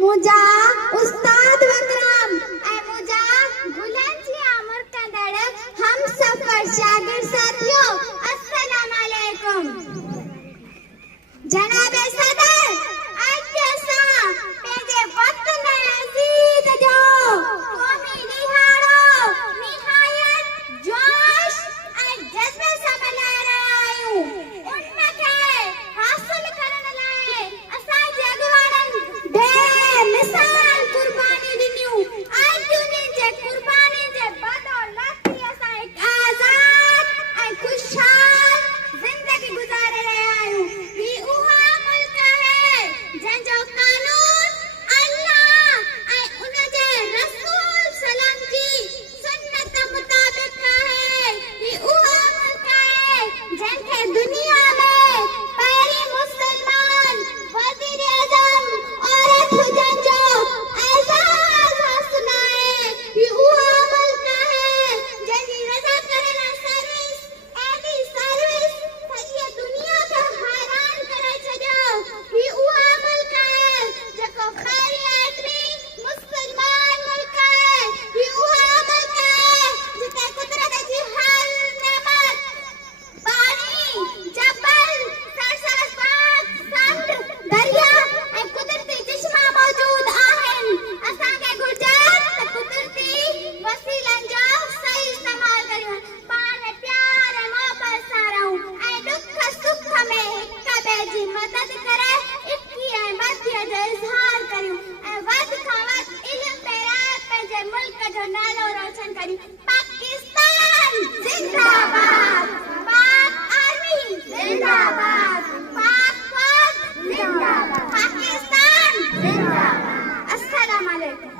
मुझा उस्ताद वकरम ऐं मुझा गुलन जी आमर कंदड़ हम सफर शागिर्द साथियों अस्सलाम वालेकुम। जनाब सदर अज असां पंहिंजे वतन अज़ीज़ जो क़ौमी ॾिहाड़ो निहायत जोश ऐं जज़्बे सां मल्हाए रहिया आहियूं। उनखे हासिल करण लाइ असांजे अॻुवाननि बेमिसाल क़ुर्बानी ॾिनियूं। अॼु उन्हनि जे क़ुर्बानी जे बदौलत ई असां हिकु आज़ाद ऐं ख़ुशहाल ज़िंदगी गुज़ारे रहिया आहियूं। ही उहा मुल्क आहे जंहिंजो कानून अल्लाह ऐं उनजे रसूल सलाम जी सुन्नत मुताबिक़ आहे। ही उहा मुल्क आहे जंहिंखे दुनिया में पहिरीं मुस्लमान वज़ीर आज़म औरत हुजण जो एज़ाज़ हासिल आहे। ही उहा मुल्क आहे जंहिंजी रज़ा करण सर्विस एॾी सर्विस सॼी दुनिया खे हैरान करे छॾियो। ही उहा मुल्क आहे जेको ख़ैरियत में मुस्लमान मुल्क आहे। ही उहा मुल्क आहे जिते कुदरत जी हर नेमत पानी जबल सरसब्ज़ समुंड दरिया ऐं कुदरती चश्मा मौजूद आहिनि। असांखे घुर्जे त कुदरती वसीलनि जो सही इस्तेमाल करियूं, पाण प्यार ऐं मोहबत सां रहूं ऐं दुख सुख में हिक ॿिए जी मदद करे इक्की ऐं बदीअ जो इज़हार करियूं ऐं वधि खां वधि इल्म में रहे पंहिंजे मुल्क जो नालो रोशन करियूं। पाकिस्तान